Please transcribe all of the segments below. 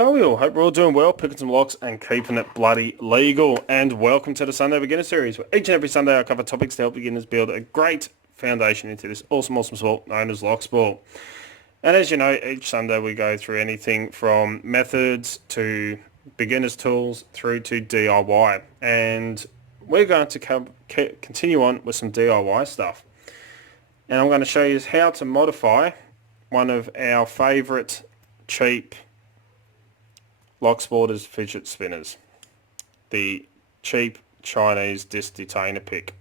How are we all? Hope we're all doing well, picking some locks and keeping it bloody legal. And welcome to the Sunday Beginner Series, where each and every Sunday I cover topics to help beginners build a great foundation into this awesome sport known as Locksport. And as you know, each Sunday we go through anything from methods to beginner's tools through to DIY. And we're going to continue on with some DIY stuff. And I'm going to show you how to modify one of our favourite cheap Locksporters fidget spinners, the cheap Chinese disc detainer pick.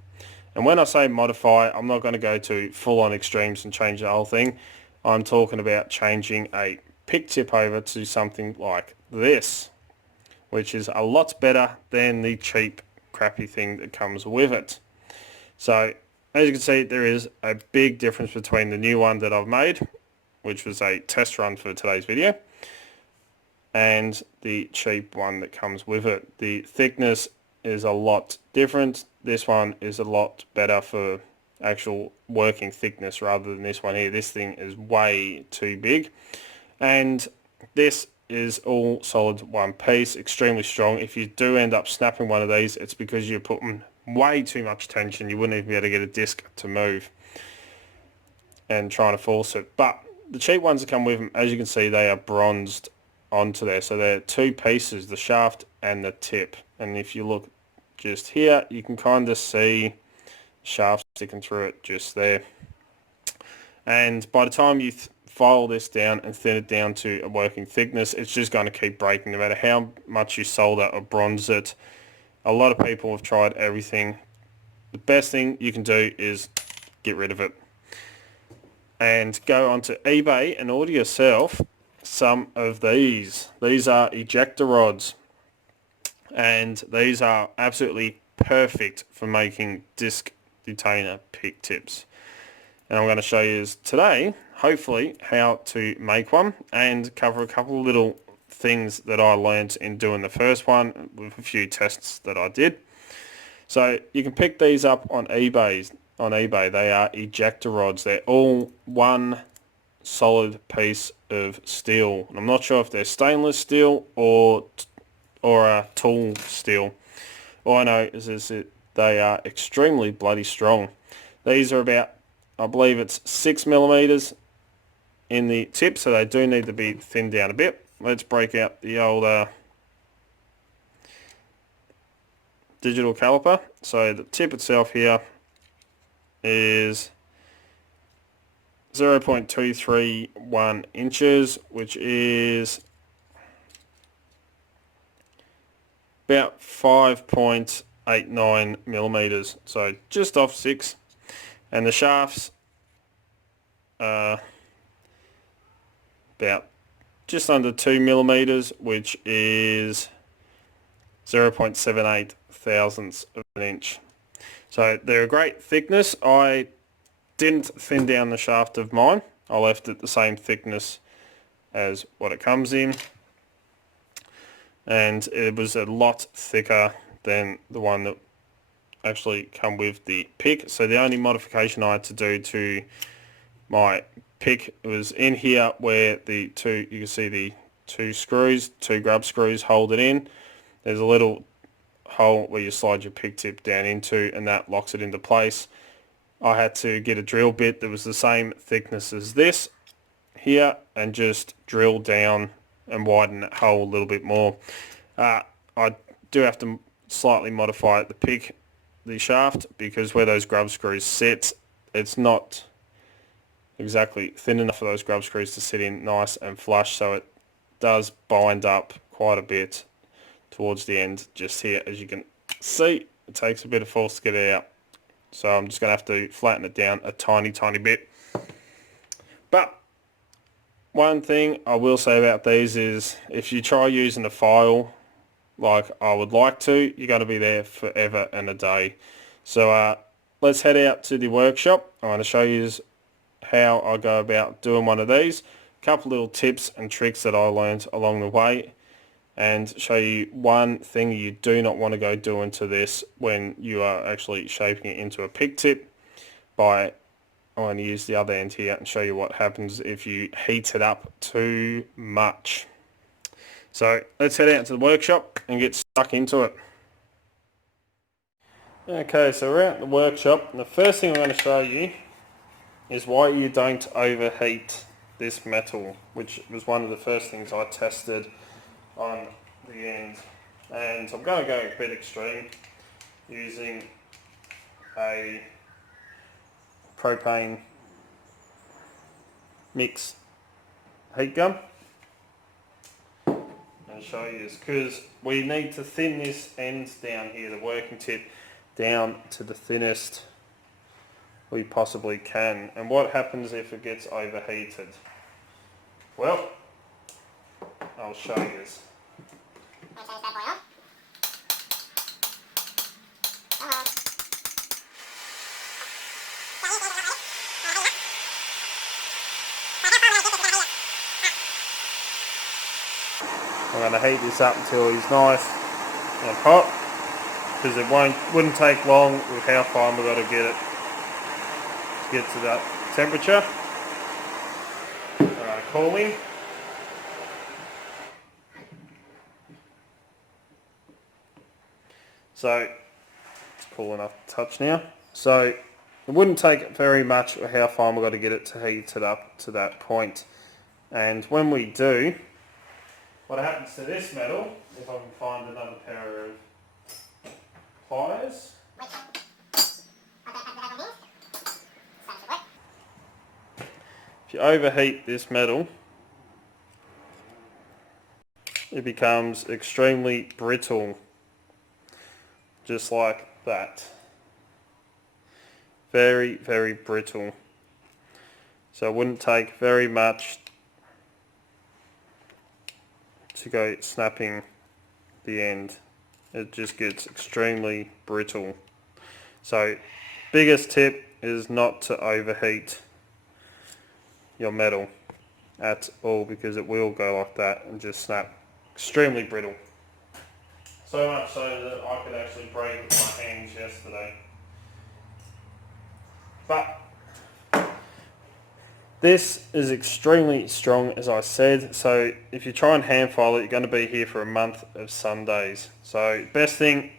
And when I say modify, I'm not going to go to full-on extremes and change the whole thing. I'm talking about changing a pick tip over to something like this, which is a lot better than the cheap crappy thing that comes with it. So as you can see, there is a big difference between the new one that I've made, which was a test run for today's video, and the cheap one that comes with it. The thickness is a lot different. This one is a lot better for actual working thickness rather than this one here. This thing is way too big, and this is all solid one piece, extremely strong. If you do end up snapping one of these, it's because you're putting way too much tension. You wouldn't even be able to get a disc to move and trying to force it. But the cheap ones that come with them, as you can see, they are bronzed onto there. So they're two pieces, the shaft and the tip. And if you look just here, you can kind of see shaft sticking through it just there. And by the time you file this down and thin it down to a working thickness, it's just going to keep breaking no matter how much you solder or bronze it. A lot of people have tried everything. The best thing you can do is get rid of it and go onto eBay and order yourself some of these. These are ejector rods, and these are absolutely perfect for making disc detainer pick tips. And I'm going to show you today, hopefully, how to make one and cover a couple of little things that I learned in doing the first one with a few tests that I did. So you can pick these up on eBay. They are ejector rods. They're all one solid piece of steel, and I'm not sure if they're stainless steel or a tool steel. All I know is that they are extremely bloody strong. These are about, I believe it's 6mm in the tip, so they do need to be thinned down a bit. Let's break out the old digital caliper. So the tip itself here is 0.231 inches, which is about 5.89 millimeters, so just off 6. And the shafts are about just under 2 millimeters, which is 0.78 thousandths of an inch. So they're a great thickness. I didn't thin down the shaft of mine. I left it the same thickness as what it comes in, and it was a lot thicker than the one that actually come with the pick. So the only modification I had to do to my pick was in here where the two, you can see the two grub screws hold it in. There's a little hole where you slide your pick tip down into, and that locks it into place. I had to get a drill bit that was the same thickness as this here and just drill down and widen that hole a little bit more. I do have to slightly modify the shaft, because where those grub screws sit, it's not exactly thin enough for those grub screws to sit in nice and flush, so it does bind up quite a bit towards the end just here. As you can see, it takes a bit of force to get it out. So I'm just going to have to flatten it down a tiny bit. But one thing I will say about these is if you try using a file like I would like to, you're going to be there forever and a day. So let's head out to the workshop. I'm going to show you how I go about doing one of these. A couple little tips and tricks that I learned along the way, and show you one thing you do not want to go doing to this when you are actually shaping it into a pick tip. I'm going to use the other end here and show you what happens if you heat it up too much. So let's head out to the workshop and get stuck into it. Okay, so we're out in the workshop, and the first thing I'm going to show you is why you don't overheat this metal, which was one of the first things I tested on the end. And I'm going to go a bit extreme using a propane mix heat gun and show you this, because we need to thin this end down here, the working tip, down to the thinnest we possibly can. And what happens if it gets overheated? Well, I'll show you this. I'm going to heat this up until he's nice and hot, because it wouldn't take long with how fine we've got to get to that temperature. I'm going to cool him. So it's cool enough to touch now. So it wouldn't take very much with how fine we've got to get it to heat it up to that point. And when we do, what happens to this metal, if I can find another pair of pliers. If you overheat this metal, it becomes extremely brittle, just like that. Very, very brittle. So it wouldn't take very much to go snapping the end. It just gets extremely brittle. So biggest tip is not to overheat your metal at all, because it will go like that and just snap. Extremely brittle. So much so that I could actually break with my hands yesterday. But this is extremely strong, as I said, so if you try and hand file it, you're going to be here for a month of Sundays. So best thing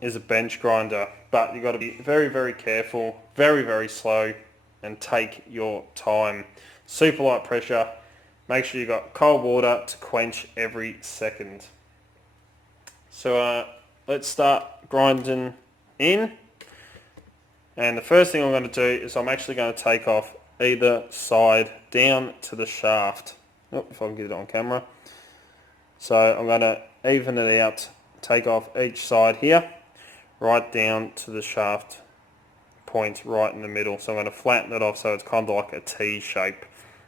is a bench grinder, but you've got to be very, very careful, very, very slow, and take your time. Super light pressure. Make sure you've got cold water to quench every second. So let's start grinding in. And the first thing I'm going to do is I'm actually going to take off either side down to the shaft. Oh, if I can get it on camera. So I'm going to even it out, take off each side here, right down to the shaft point right in the middle. So I'm going to flatten it off so it's kind of like a T shape.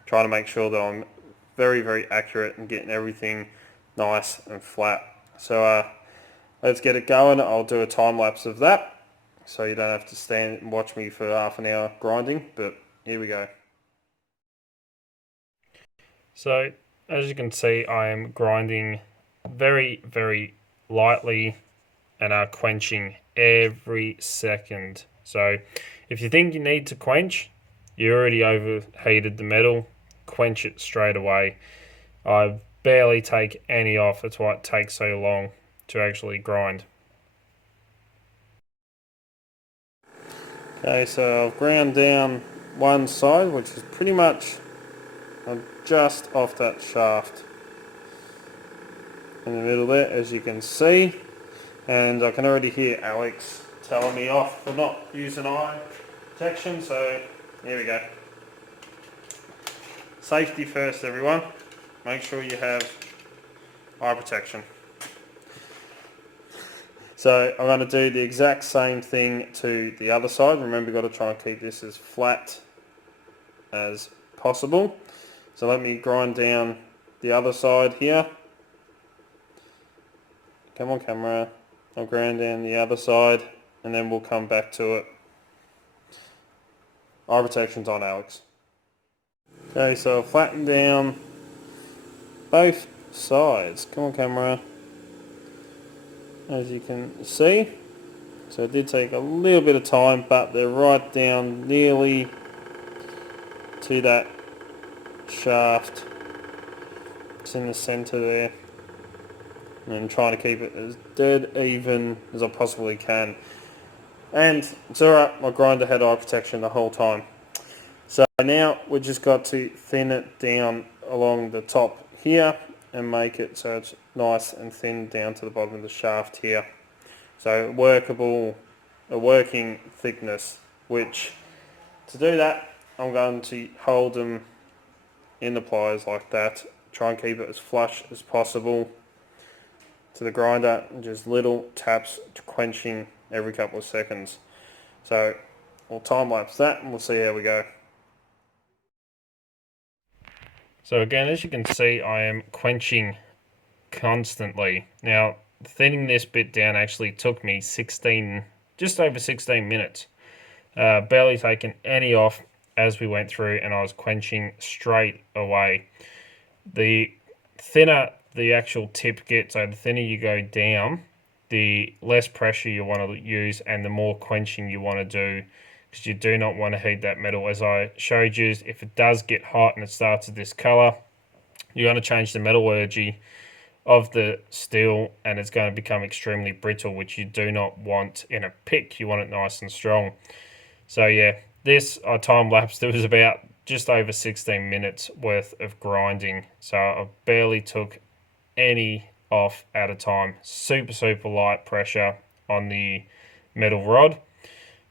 Trying to make sure that I'm very, very accurate and getting everything nice and flat. So let's get it going. I'll do a time lapse of that, so you don't have to stand and watch me for half an hour grinding, but here we go. So as you can see, I am grinding very, very lightly and are quenching every second. So if you think you need to quench, you already overheated the metal, quench it straight away. I barely take any off, that's why it takes so long to actually grind. Okay, so I've ground down one side, which is pretty much just off that shaft in the middle there, as you can see. And I can already hear Alex telling me off for not using eye protection, so here we go. Safety first, everyone. Make sure you have eye protection. So I'm going to do the exact same thing to the other side. Remember, you've got to try and keep this as flat as possible. So let me grind down the other side here. Come on, camera. I'll grind down the other side and then we'll come back to it. Eye protection's on, Alex. Okay, so I'll flatten down both sides. Come on, camera. As you can see. So it did take a little bit of time, but they're right down nearly to that shaft. It's in the center there. and trying to keep it as dead even as I possibly can. And it's alright, my grinder had eye protection the whole time. So now we've just got to thin it down along the top here and make it so it's nice and thin down to the bottom of the shaft here. So a working thickness, which to do that I'm going to hold them in the pliers like that, try and keep it as flush as possible to the grinder, and just little taps to quenching every couple of seconds. So we'll time lapse that and we'll see how we go. So again, as you can see, I am quenching constantly. Now, thinning this bit down actually took me just over 16 minutes. Barely taking any off as we went through, and I was quenching straight away. The thinner the actual tip gets, so the thinner you go down, the less pressure you want to use and the more quenching you want to do, because you do not want to heat that metal. As I showed you, if it does get hot and it starts with this color, you're going to change the metallurgy of the steel and it's going to become extremely brittle, which you do not want in a pick. You want it nice and strong. So yeah, this I time-lapsed. It was about just over 16 minutes worth of grinding. So I barely took any off at a time. Super light pressure on the metal rod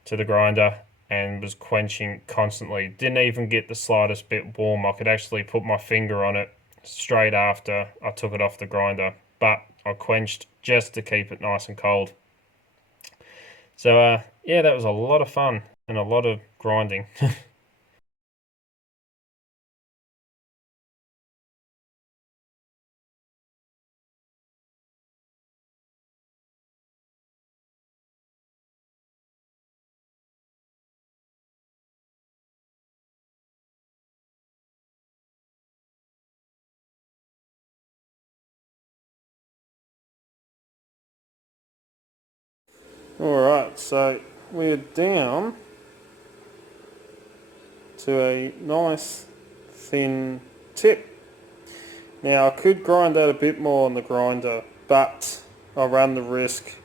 to the grinder and was quenching constantly. Didn't even get the slightest bit warm. I could actually put my finger on it straight after I took it off the grinder, but I quenched just to keep it nice and cold. So yeah, that was a lot of fun and a lot of grinding. Alright, so we're down to a nice thin tip. Now I could grind that a bit more on the grinder, but I run the risk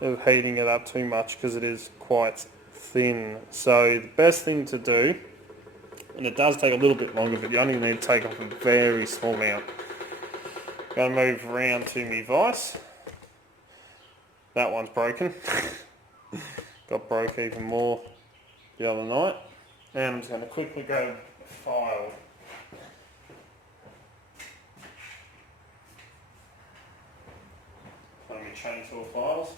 of heating it up too much because it is quite thin. So the best thing to do, and it does take a little bit longer, but you only need to take off a very small amount. I'm going to move around to my vise. That one's broken. Got broke even more the other night. And I'm just going to quickly go to the file. Find my chainsaw files.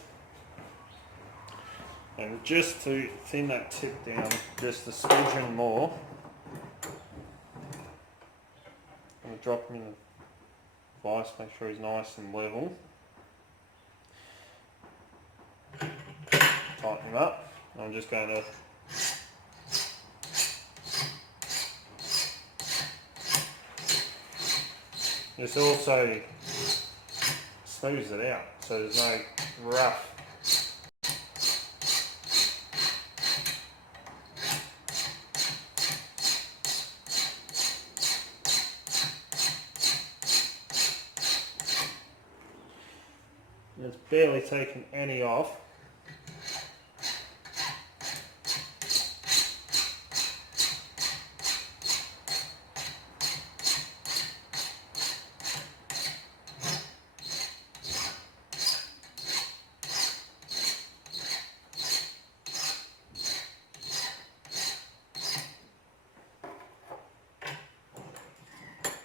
And just to thin that tip down just a smidgen more, I'm going to drop him in the vise, make sure he's nice and level. Tighten him up. I'm just going to this also smooths it out, so there's no rough. It's barely taken any off.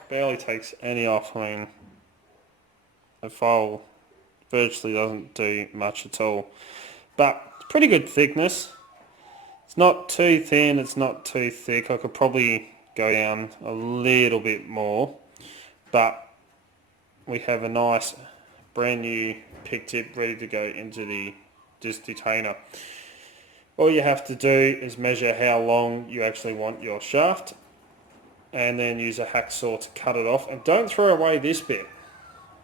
Barely takes any off. I mean, the file virtually doesn't do much at all, but it's pretty good thickness. It's not too thin, it's not too thick. I could probably go down a little bit more, but we have a nice brand new pick tip ready to go into the detainer. All you have to do is measure how long you actually want your shaft and then use a hacksaw to cut it off, and don't throw away this bit.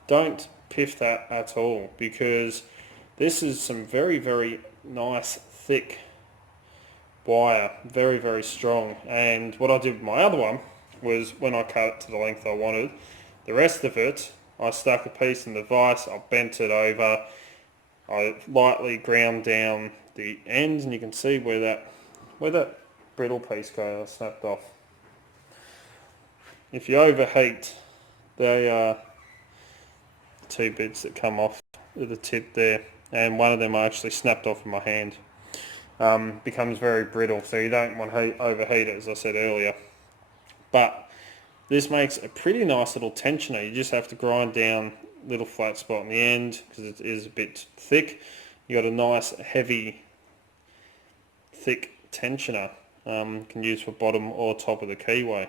Don't piff that at all, because this is some very nice thick wire, very strong. And what I did with my other one was, when I cut it to the length I wanted, the rest of it I stuck a piece in the vise, I bent it over, I lightly ground down the ends, and you can see where that brittle piece goes, I snapped off. If you overheat, they are two bits that come off at the tip there, and one of them I actually snapped off in my hand. Becomes very brittle, so you don't want to overheat it, as I said earlier. But this makes a pretty nice little tensioner. You just have to grind down a little flat spot in the end because it is a bit thick. You got a nice heavy thick tensioner. Can use for bottom or top of the keyway.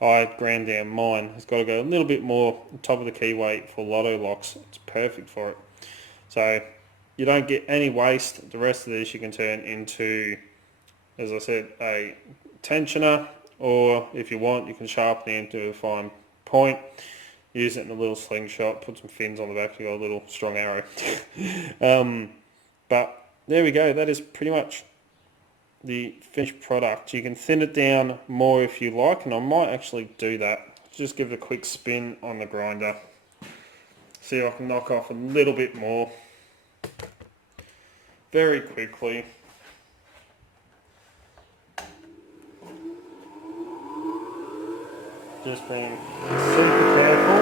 I ground down mine. It's got to go a little bit more on top of the keyway for lotto locks. It's perfect for it. So you don't get any waste. The rest of this you can turn into, as I said, a tensioner, or if you want you can sharpen it into a fine point, use it in a little slingshot, put some fins on the back, you got a little strong arrow. But there we go, that is pretty much the finished product. You can thin it down more if you like, and I might actually do that. Just give it a quick spin on the grinder, see if I can knock off a little bit more very quickly. Just being super careful.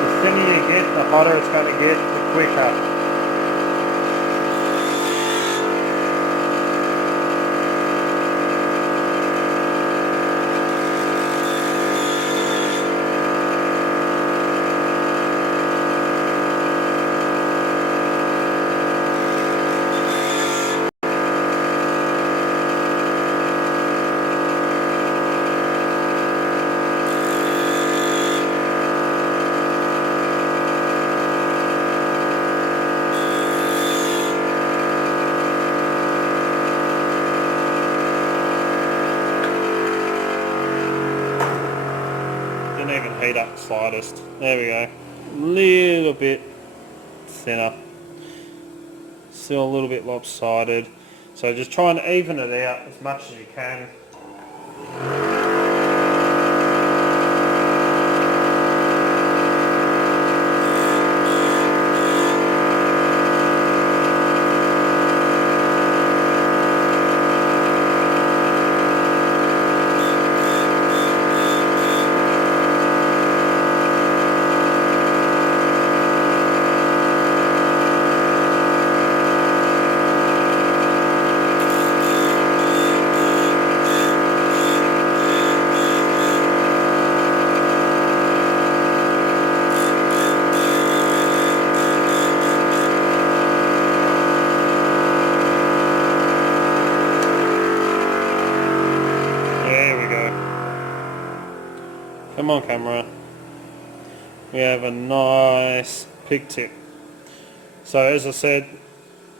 The thinner you get, the hotter it's going to get, the quicker. Didn't even heat up the slightest. There we go. A little bit thinner. Still a little bit lopsided. So just try and even it out as much as you can. Come on camera. We have a nice pick tip. So as I said,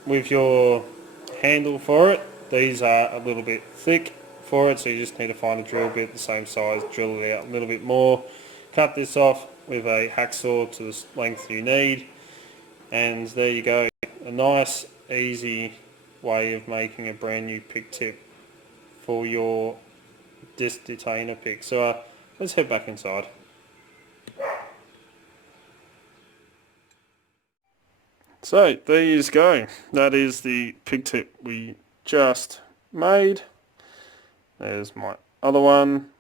with your handle for it, these are a little bit thick for it, so you just need to find a drill bit the same size, drill it out a little bit more, cut this off with a hacksaw to the length you need, and there you go. A nice easy way of making a brand new pick tip for your disc detainer pick. So let's head back inside. So there you go. That is the pig tip we just made. There's my other one.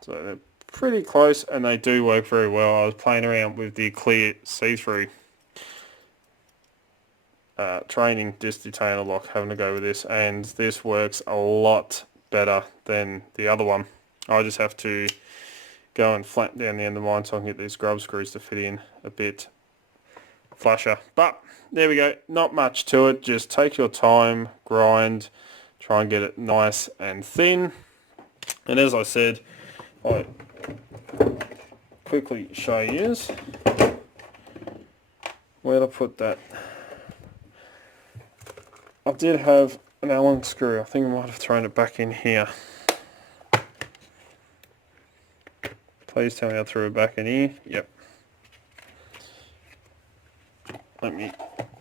So they're pretty close and they do work very well. I was playing around with the clear see-through training disc detainer lock, having to go with this, and this works a lot better than the other one. I just have to go and flatten down the end of mine so I can get these grub screws to fit in a bit flasher. But there we go, not much to it, just take your time, grind, try and get it nice and thin. And as I said, I quickly show you where to put that. I did have an Allen screw, I think I might have thrown it back in here. Please tell me I threw it back in here. Yep. Let me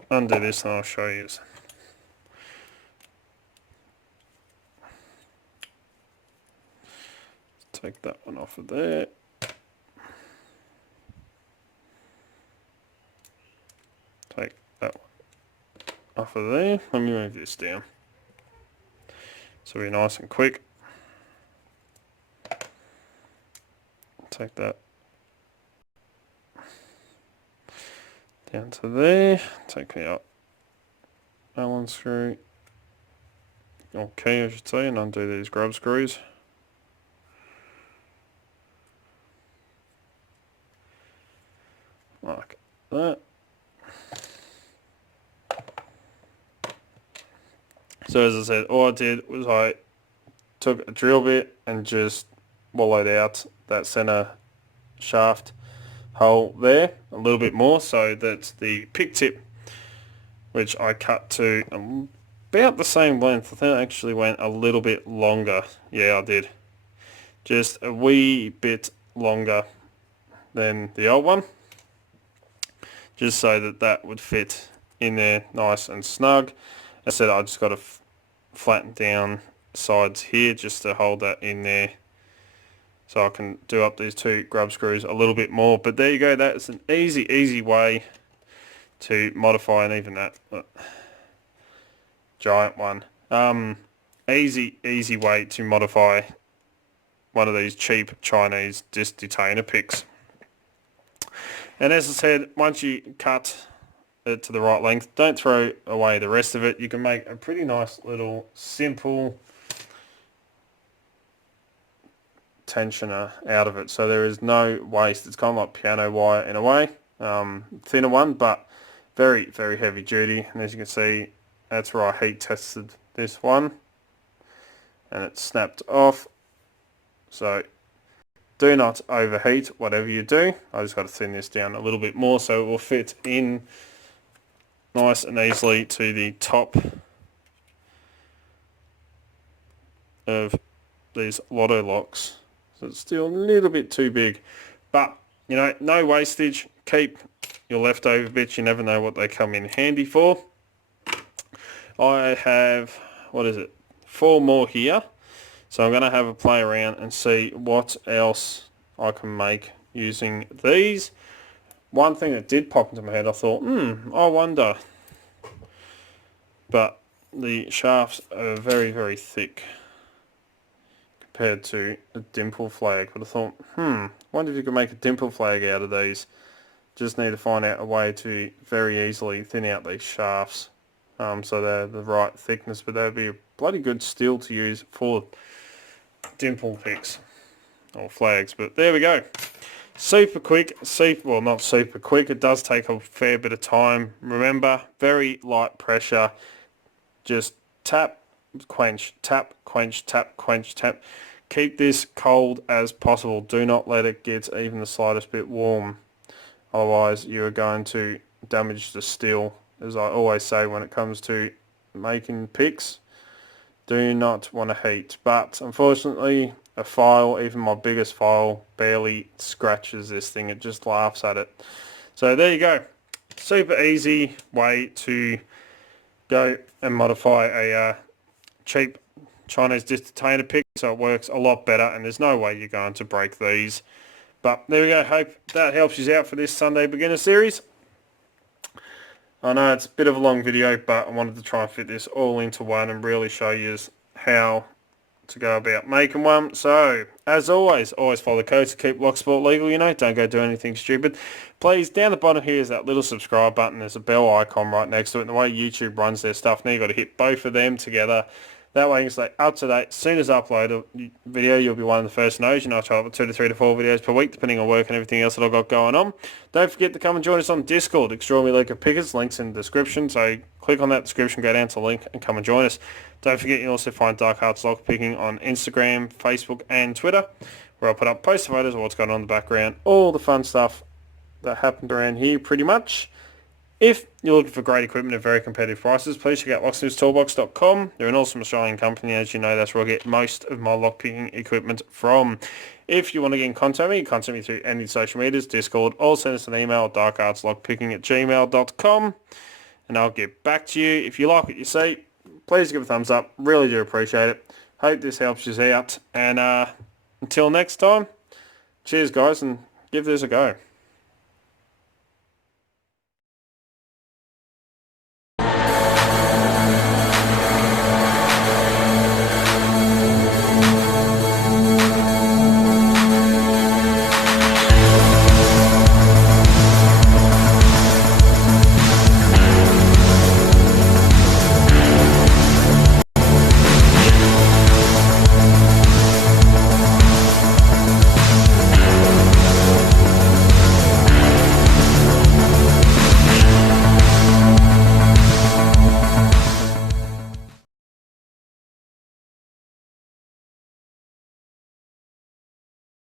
undo this and I'll show you. Take that one off of there. Take that one off of there. Let me move this down. So we're nice and quick. Take that down to there. Take me up Allen screw, or key I should say, and undo these grub screws. Like that. So as I said, all I did was I took a drill bit and just wallowed out that center shaft hole there a little bit more, so that the pick tip, which I cut to about the same length, I think I actually went a little bit longer. Yeah, I did. Just a wee bit longer than the old one, just so that that would fit in there nice and snug. As I said, I just got to flatten down sides here just to hold that in there, so I can do up these two grub screws a little bit more. But there you go, that's an easy way to modify, and even that giant one, easy way to modify one of these cheap Chinese disc detainer picks. And as I said, once you cut it to the right length, don't throw away the rest of it. You can make a pretty nice little simple tensioner out of it, so there is no waste. It's kind of like piano wire in a way, thinner one, but very heavy duty. And as you can see, that's where I heat tested this one and it snapped off. So do not overheat whatever you do. I just got to thin this down a little bit more so it will fit in nice and easily to the top of these Lotto locks. So it's still a little bit too big, but you know, no wastage. Keep your leftover bits, you never know what they come in handy for. I have, what is it, 4 more here, so I'm going to have a play around and see what else I can make using these. One thing that did pop into my head, I thought, I wonder, but the shafts are very thick compared to a dimple flag. But I thought, wonder if you could make a dimple flag out of these. Just need to find out a way to very easily thin out these shafts, so they're the right thickness, but that would be a bloody good steel to use for dimple picks or flags. But there we go. Super quick, well, not super quick, it does take a fair bit of time. Remember, very light pressure, just tap, quench, tap, quench, tap, quench, tap. Keep this cold as possible. Do not let it get even the slightest bit warm. Otherwise, you're going to damage the steel. As I always say when it comes to making picks, do not want to heat. But unfortunately, a file, even my biggest file, barely scratches this thing. It just laughs at it. So there you go. Super easy way to go and modify a cheap Chinese disc detainer pick, so it works a lot better, and there's no way you're going to break these. But there we go. Hope that helps you out for this Sunday Beginner Series. I know it's a bit of a long video, but I wanted to try and fit this all into one and really show you how to go about making one. So, as always follow the codes to keep Locksport legal, you know. Don't go do anything stupid. Please, down the bottom here is that little subscribe button. There's a bell icon right next to it. And the way YouTube runs their stuff, now you've got to hit both of them together. That way you can stay up to date. As soon as I upload a video, you'll be one of the first to know. You know, I try to 2 to 3 to 4 videos per week, depending on work and everything else that I've got going on. Don't forget to come and join us on Discord, Extraordinary League of Pickers. Links in the description. So click on that description, go down to the link and come and join us. Don't forget you also find Dark Hearts Lock Picking on Instagram, Facebook and Twitter, where I'll put up post photos of what's going on in the background. All the fun stuff that happened around here pretty much. If you're looking for great equipment at very competitive prices, please check out locksmithstoolbox.com. They're an awesome Australian company. As you know, that's where I get most of my lockpicking equipment from. If you want to get in contact with me, contact me through any social medias, Discord, or send us an email at darkartslockpicking@gmail.com. and I'll get back to you. If you like what you see, please give a thumbs up. Really do appreciate it. Hope this helps you out. And until next time, cheers guys, and give this a go.